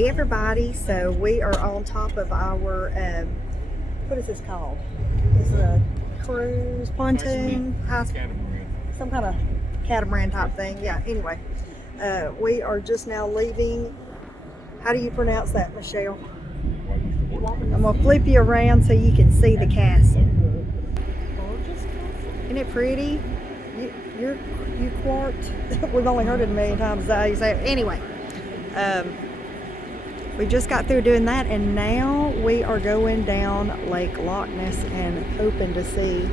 Hey everybody, so we are on top of our, what is this called? This is a cruise, pontoon, some kind of catamaran type thing. Yeah, anyway, we are just now leaving. How do you pronounce that, Michelle? I'm gonna flip you around so you can see the castle. Isn't it pretty? You quart. We've only heard it a million times. Anyway, we just got through doing that, and now we are going down Lake Lochness and hoping to see.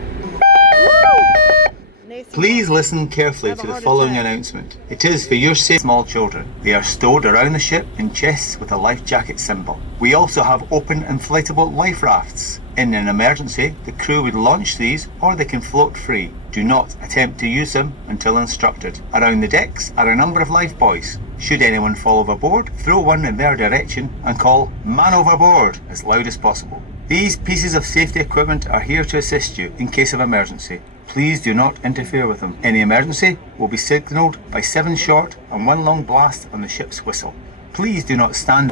Please listen carefully to the following announcement. It is for your safe, small children. They are stored around the ship in chests with a life jacket symbol. We also have open inflatable life rafts. In an emergency, the crew would launch these, or they can float free. Do not attempt to use them until instructed. Around the decks are a number of life buoys. Should anyone fall overboard, throw one in their direction and call "Man overboard" as loud as possible. These pieces of safety equipment are here to assist you in case of emergency. Please do not interfere with them. Any emergency will be signalled by 7 short and 1 long blast on the ship's whistle. Please do not stand.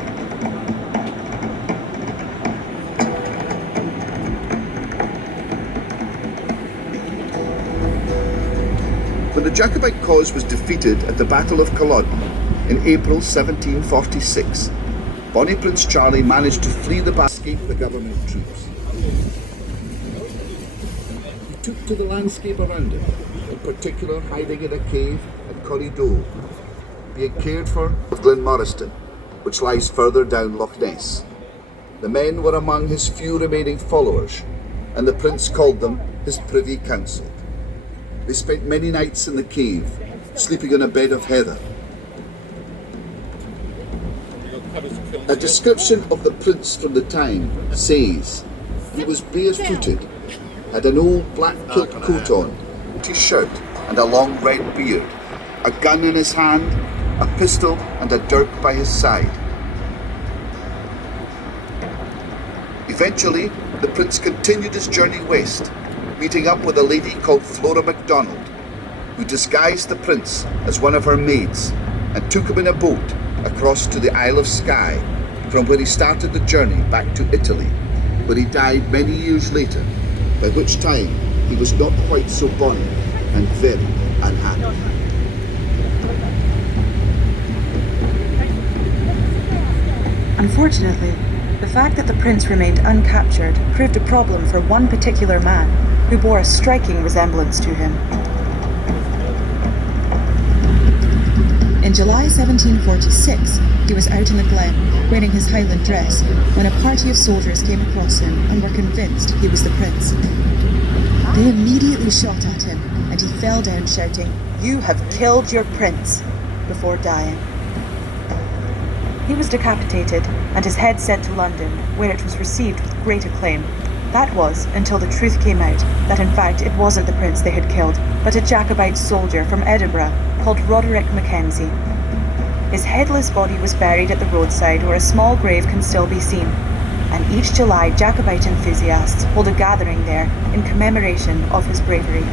When the Jacobite cause was defeated at the Battle of Culloden in April 1746, Bonnie Prince Charlie managed to flee the battle and escape the government troops. He took to the landscape around him, in particular hiding in a cave at Corriedale, being cared for at Glenmoriston, which lies further down Lochness. The men were among his few remaining followers, and the prince called them his Privy Council. They spent many nights in the cave, sleeping on a bed of heather. A description of the prince from the time says he was barefooted, had an old black kilt coat on, a t-shirt and a long red beard, a gun in his hand, a pistol and a dirk by his side. Eventually, the prince continued his journey west, meeting up with a lady called Flora MacDonald, who disguised the prince as one of her maids and took him in a boat across to the Isle of Skye, from where he started the journey back to Italy, where he died many years later, by which time he was not quite so bonny and very unhappy. Unfortunately, the fact that the prince remained uncaptured proved a problem for one particular man who bore a striking resemblance to him. In July 1746, he was out in the glen, wearing his Highland dress, when a party of soldiers came across him and were convinced he was the prince. They immediately shot at him, and he fell down shouting, "You have killed your prince," before dying. He was decapitated, and his head sent to London, where it was received with great acclaim. That was until the truth came out that in fact it wasn't the prince they had killed, but a Jacobite soldier from Edinburgh called Roderick Mackenzie. His headless body was buried at the roadside where a small grave can still be seen, and each July Jacobite enthusiasts hold a gathering there in commemoration of his bravery.